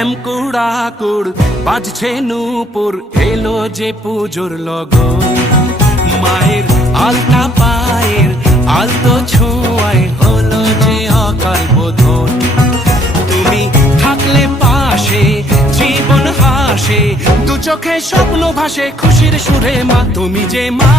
ঝ্যাম কুড়াকুড় বাজছে নূপুর, এলো যে পুজোর লগন। মায়ের আলতা পায়ের আলতো ছোঁয়ায় হলো যে অকাল বোধন। তুমি থাকলে পাশে জীবন হাসে, দু চোখে স্বপ্ন ভাসে খুশির সুরে মা, তুমি যে মা।